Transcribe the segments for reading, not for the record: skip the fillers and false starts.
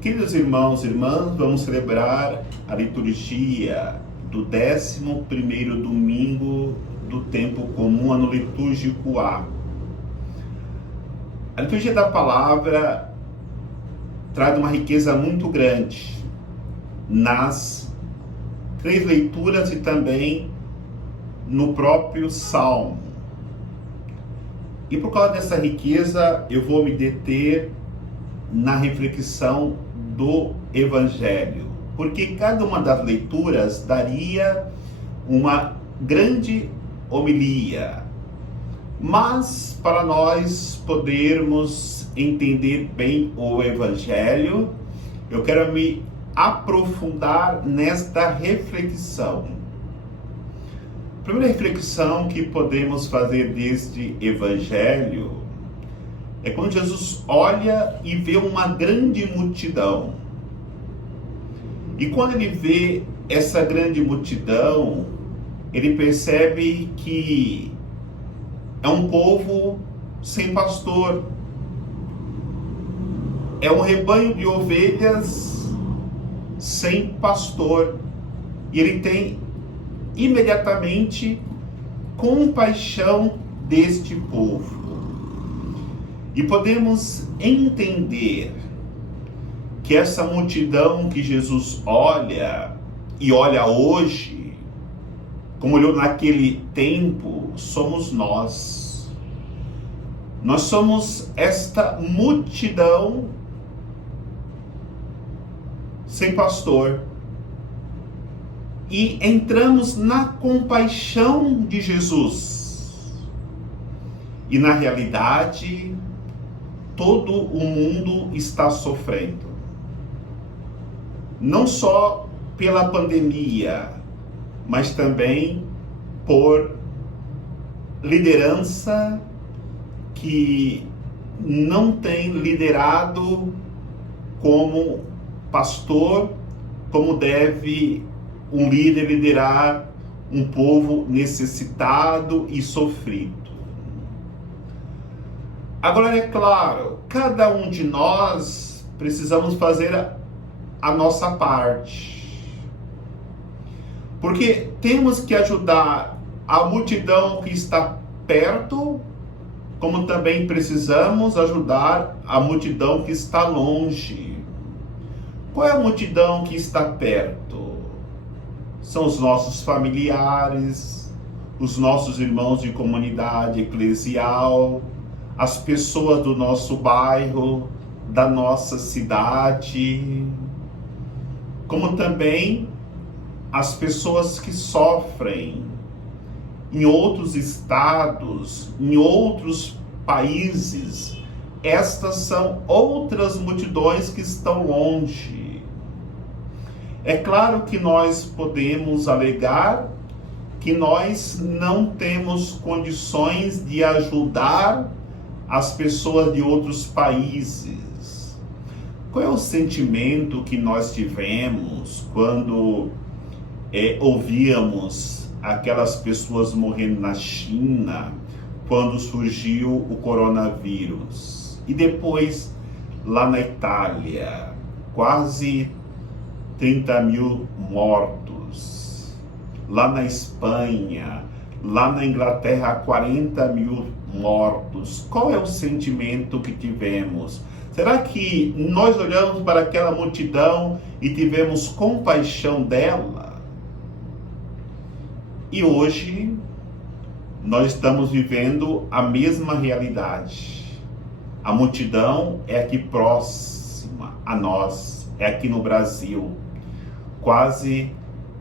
Queridos irmãos e irmãs, vamos celebrar a liturgia do 11º domingo do tempo comum, ano litúrgico A. A liturgia da palavra traz uma riqueza muito grande nas 3 leituras e também no próprio Salmo. E por causa dessa riqueza, eu vou me deter na reflexão do Evangelho, porque cada uma das leituras daria uma grande homilia. Mas para nós podermos entender bem o Evangelho, eu quero me aprofundar nesta reflexão. A primeira reflexão que podemos fazer deste Evangelho é quando Jesus olha e vê uma grande multidão. E quando ele vê essa grande multidão, ele percebe que é um povo sem pastor. É um rebanho de ovelhas sem pastor. E ele tem imediatamente compaixão deste povo. E podemos entender que essa multidão que Jesus olha, e olha hoje, como olhou naquele tempo, somos nós. Nós somos esta multidão sem pastor. E entramos na compaixão de Jesus. E na realidade, todo o mundo está sofrendo. Não só pela pandemia, mas também por liderança que não tem liderado como pastor, como deve um líder liderar um povo necessitado e sofrido. Agora, é claro, cada um de nós precisamos fazer a nossa parte. Porque temos que ajudar a multidão que está perto, como também precisamos ajudar a multidão que está longe. Qual é a multidão que está perto? São os nossos familiares, os nossos irmãos de comunidade eclesial, as pessoas do nosso bairro, da nossa cidade, como também as pessoas que sofrem em outros estados, em outros países. Estas são outras multidões que estão longe. É claro que nós podemos alegar que nós não temos condições de ajudar as pessoas de outros países. Qual é o sentimento que nós tivemos quando ouvíamos aquelas pessoas morrendo na China, quando surgiu o coronavírus? E depois, lá na Itália, quase 30 mil mortos. Lá na Espanha, lá na Inglaterra, 40 mil mortos. Qual é o sentimento que tivemos? Será que nós olhamos para aquela multidão e tivemos compaixão dela? E hoje nós estamos vivendo a mesma realidade. A multidão é aqui próxima a nós, é aqui no Brasil. Quase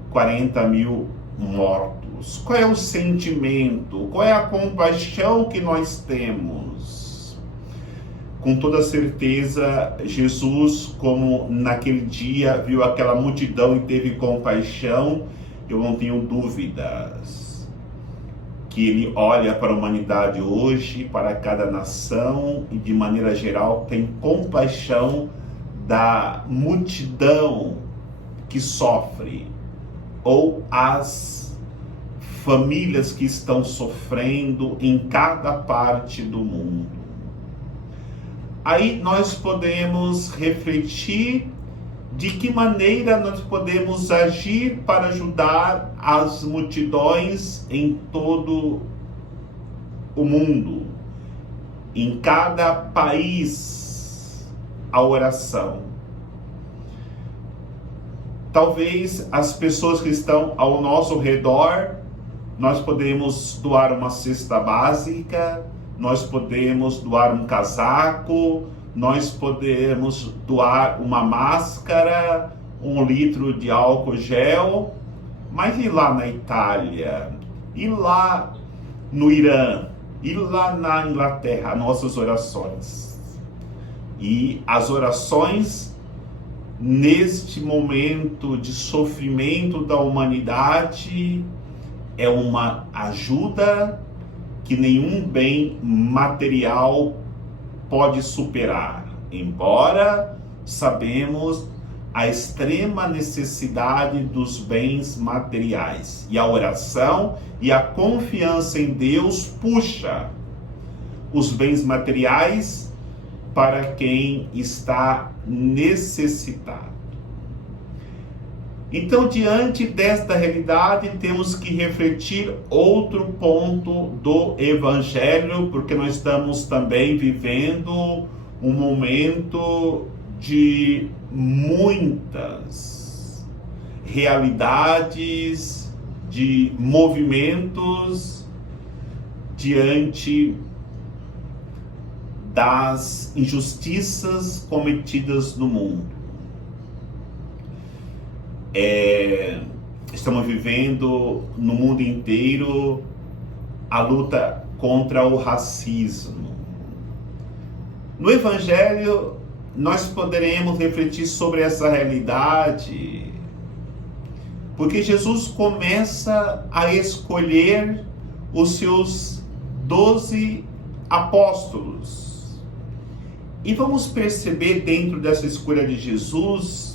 40 mil mortos. Qual é o sentimento? Qual é a compaixão que nós temos? Com toda certeza, Jesus, como naquele dia viu aquela multidão e teve compaixão, eu não tenho dúvidas que ele olha para a humanidade hoje, para cada nação e de maneira geral tem compaixão da multidão que sofre, ou as famílias que estão sofrendo em cada parte do mundo. Aí nós podemos refletir de que maneira nós podemos agir para ajudar as multidões em todo o mundo, em cada país, a oração. Talvez as pessoas que estão ao nosso redor, nós podemos doar uma cesta básica, nós podemos doar um casaco, nós podemos doar uma máscara, 1 litro de álcool gel. Mas e lá na Itália? E lá no Irã? E lá na Inglaterra? Nossas orações. E as orações neste momento de sofrimento da humanidade é uma ajuda que nenhum bem material pode superar, embora sabemos a extrema necessidade dos bens materiais. E a oração e a confiança em Deus puxa os bens materiais para quem está necessitado. Então, diante desta realidade, temos que refletir outro ponto do Evangelho, porque nós estamos também vivendo um momento de muitas realidades, de movimentos diante das injustiças cometidas no mundo. Estamos vivendo no mundo inteiro a luta contra o racismo. No Evangelho, nós poderemos refletir sobre essa realidade, porque Jesus começa a escolher os seus 12 apóstolos. E vamos perceber dentro dessa escolha de Jesus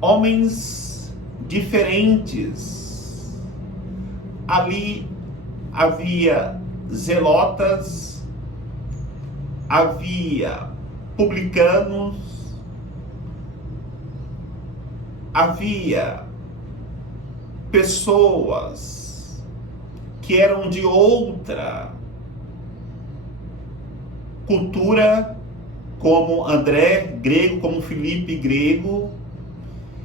homens diferentes. Ali havia zelotas, havia publicanos, havia pessoas que eram de outra cultura, como André, grego, como Filipe, grego.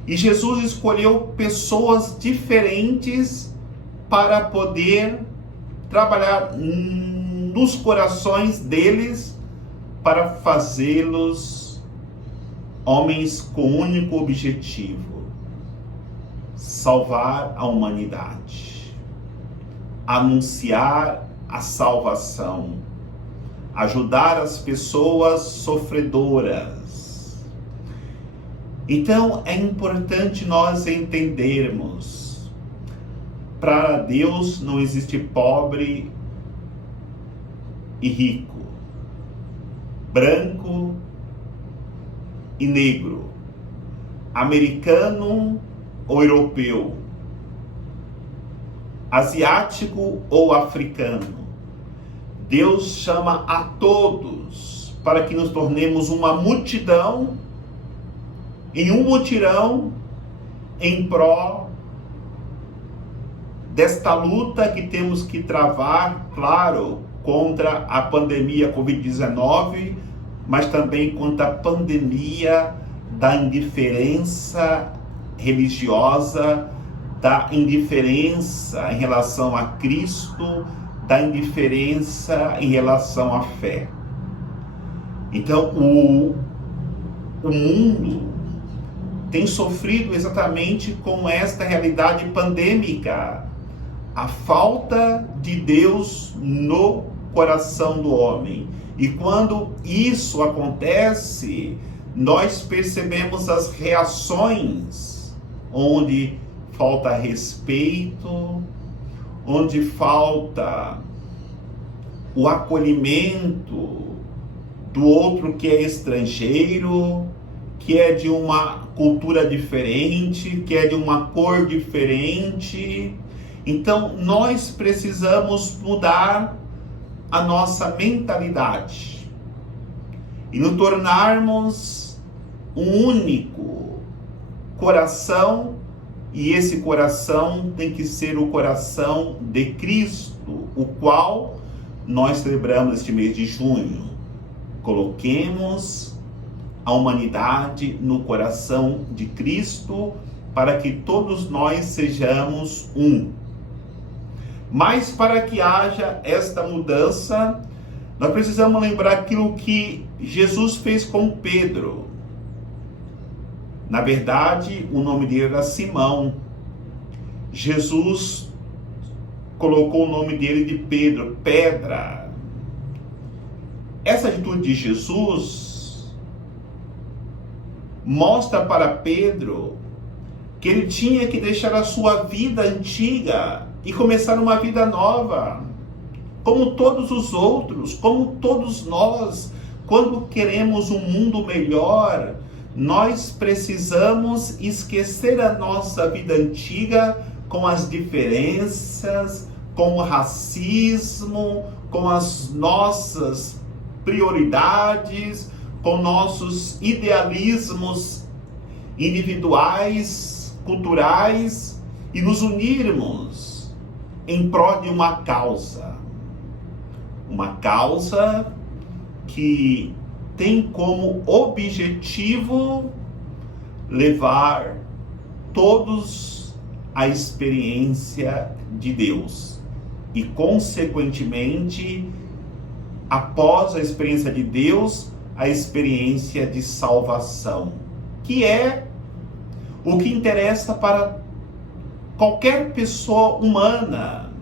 E Jesus escolheu pessoas diferentes para poder trabalhar nos corações deles, para fazê-los homens com um único objetivo: salvar a humanidade, anunciar a salvação, ajudar as pessoas sofredoras. Então é importante nós entendermos: para Deus não existe pobre e rico, branco e negro, americano ou europeu, asiático ou africano. Deus chama a todos para que nos tornemos uma multidão, em um mutirão, em pró desta luta que temos que travar, claro, contra a pandemia Covid-19, mas também contra a pandemia da indiferença religiosa, da indiferença em relação a Cristo, da indiferença em relação à fé. Então, o mundo tem sofrido exatamente com esta realidade pandêmica, a falta de Deus no coração do homem. E quando isso acontece, nós percebemos as reações, onde falta respeito, onde falta o acolhimento do outro que é estrangeiro, que é de uma cultura diferente, que é de uma cor diferente. Então, nós precisamos mudar a nossa mentalidade. e nos tornarmos um único coração, e esse coração tem que ser o coração de Cristo, o qual nós celebramos este mês de junho. Coloquemos a humanidade no coração de Cristo para que todos nós sejamos um. Mas para que haja esta mudança, nós precisamos lembrar aquilo que Jesus fez com Pedro. Na verdade, o nome dele era Simão. Jesus colocou o nome dele de Pedro, pedra. Essa atitude de Jesus mostra para Pedro que ele tinha que deixar a sua vida antiga e começar uma vida nova. Como todos os outros, como todos nós, quando queremos um mundo melhor, nós precisamos esquecer a nossa vida antiga com as diferenças, com o racismo, com as nossas prioridades, com nossos idealismos individuais, culturais, e nos unirmos em prol de uma causa que tem como objetivo levar todos à experiência de Deus e, consequentemente, após a experiência de Deus, a experiência de salvação, que é o que interessa para qualquer pessoa humana.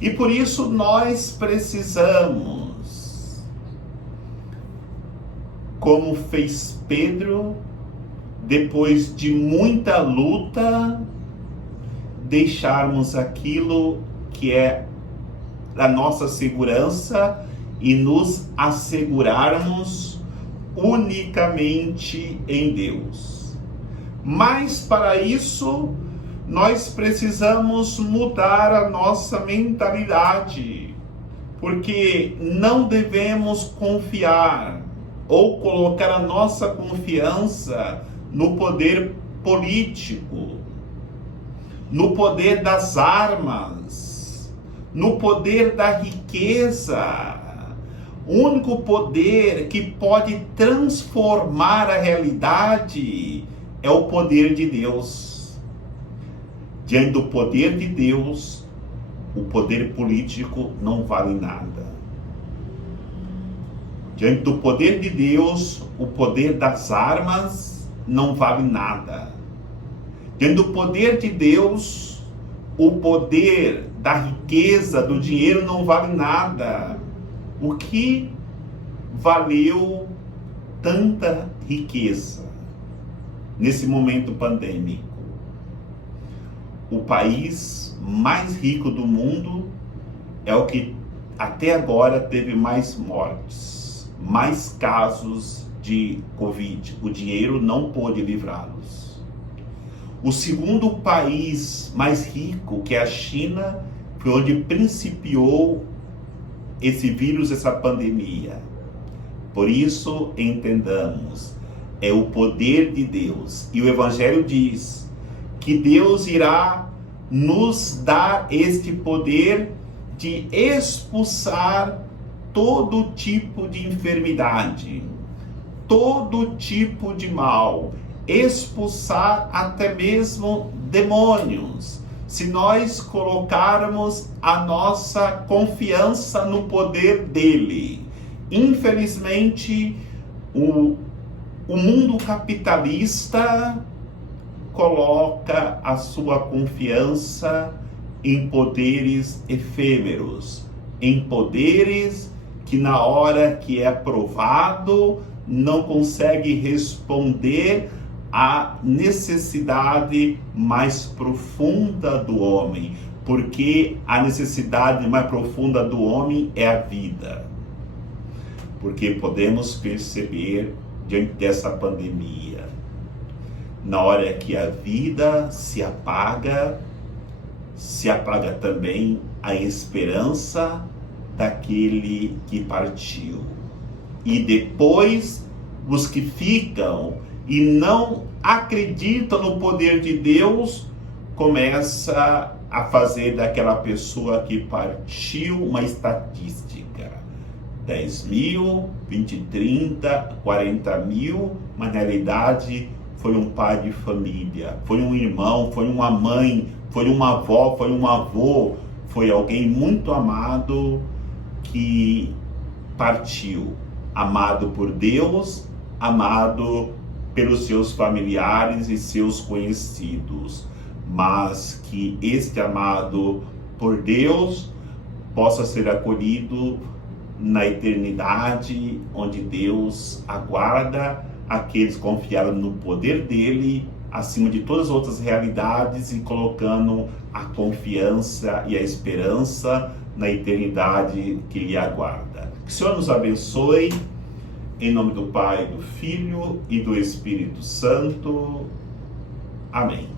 E por isso nós precisamos, como fez Pedro, depois de muita luta, deixarmos aquilo que é a nossa segurança e nos assegurarmos unicamente em Deus. Mas para isso, nós precisamos mudar a nossa mentalidade, porque não devemos confiar ou colocar a nossa confiança no poder político, no poder das armas, no poder da riqueza. O único poder que pode transformar a realidade é o poder de Deus. Diante do poder de Deus, o poder político não vale nada. Diante do poder de Deus, o poder das armas não vale nada. Diante do poder de Deus, o poder da riqueza, do dinheiro não vale nada. O que valeu tanta riqueza nesse momento pandêmico? O país mais rico do mundo é o que até agora teve mais mortes, mais casos de Covid. O dinheiro não pôde livrá-los. O segundo país mais rico, que é a China, foi onde principiou esse vírus, essa pandemia. Por isso, entendamos, é o poder de Deus. E o Evangelho diz que Deus irá nos dar este poder de expulsar todo tipo de enfermidade, todo tipo de mal, expulsar até mesmo demônios, se nós colocarmos a nossa confiança no poder dele. Infelizmente, o mundo capitalista coloca a sua confiança em poderes efêmeros, em poderes que na hora que é aprovado não consegue responder à necessidade mais profunda do homem, porque a necessidade mais profunda do homem é a vida. Porque podemos perceber diante dessa pandemia, na hora que a vida se apaga também a esperança daquele que partiu. E depois, os que ficam e não acreditam no poder de Deus, começa a fazer daquela pessoa que partiu uma estatística. 10 mil, 20, 30, 40 mil, mas na realidade foi um pai de família, foi um irmão, foi uma mãe, foi uma avó, foi um avô, foi alguém muito amado que partiu, amado por Deus, amado pelos seus familiares e seus conhecidos, mas que este amado por Deus possa ser acolhido na eternidade, onde Deus aguarda aqueles que confiaram no poder dele acima de todas as outras realidades e colocando a confiança e a esperança na eternidade que lhe aguarda. Que o Senhor nos abençoe, em nome do Pai, do Filho e do Espírito Santo. Amém.